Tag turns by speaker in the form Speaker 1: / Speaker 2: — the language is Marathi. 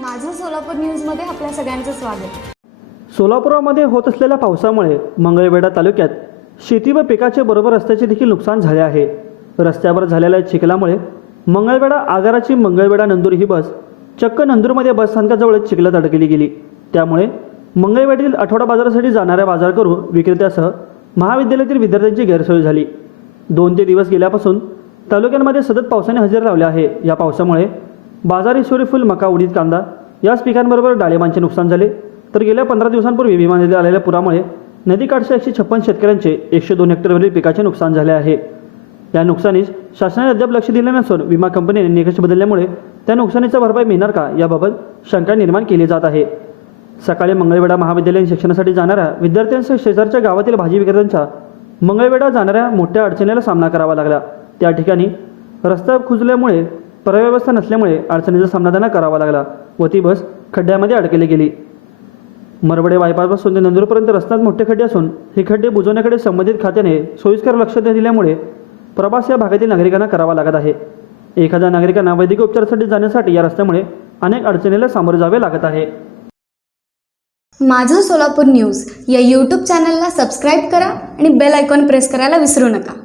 Speaker 1: माझं सोलापूर न्यूजमध्ये आपल्या सगळ्यांचं स्वागत.
Speaker 2: सोलापुरामध्ये होत असलेल्या पावसामुळे मंगळवेढा तालुक्यात शेती व पिकाचे बरोबर रस्त्याचे देखील नुकसान झाले आहे. रस्त्यावर झालेल्या चिखलामुळे मंगळवेढा आगाराची मंगळवेढा नंदूर ही बस चक्क नंदूरमध्ये बसस्थानकाजवळ चिखलात अडकली गेली. त्यामुळे मंगळवेढीतील आठवडा बाजारासाठी जाणाऱ्या बाजार करून विक्रेत्यासह महाविद्यालयातील विद्यार्थ्यांची गैरसोय झाली. दोन ते दिवस गेल्यापासून तालुक्यांमध्ये सतत पावसाने हजेरी लावले आहे. या पावसामुळे बाजारी सूर्यफूल मका उडीद कांदा याच पिकांबरोबर डाळिंबांचे नुकसान झाले. तर गेल्या पंधरा दिवसांपूर्वी भीमा नदीत आलेल्या पुरामुळे नदीकाठच्या एकशे छप्पन शेतकऱ्यांचे एकशे दोन हेक्टरवरील पिकाचे नुकसान झाले आहे. या नुकसानीस शासनाने अद्याप लक्ष दिले नसून विमा कंपनीने निकष बदलल्यामुळे त्या नुकसानीचा भरपाई मिळणार का याबाबत शंका निर्माण केली जात आहे. सकाळी मंगळवेढा महाविद्यालयीन शिक्षणासाठी जाणाऱ्या विद्यार्थ्यांसह शेजारच्या गावातील भाजी विक्रेत्यांच्या मंगळवेढा जाणाऱ्या मोठ्या अडचणीला सामना करावा लागला. त्या ठिकाणी रस्ता खुजल्यामुळे परव्यवस्था नसल्यामुळे अडचणीचा सामना त्यांना करावा लागला व ती बस खड्ड्यामध्ये अडकली गेली. मरवडे बायपासपासून ते नंदूरपर्यंत रस्त्यात मोठे खड्डे असून हे खड्डे बुजवण्याकडे संबंधित खात्याने सोयीस्कर लक्ष न दिल्यामुळे प्रवास या भागातील नागरिकांना करावा लागत आहे. एखाद्या नागरिकांना वैद्यकीय उपचारासाठी जाण्यासाठी या रस्त्यामुळे अनेक अडचणीला सामोरे जावे लागत आहे.
Speaker 1: माझं सोलापूर न्यूज या यूट्यूब चॅनलला सबस्क्राईब करा आणि बेल आयकॉन प्रेस करायला विसरू नका.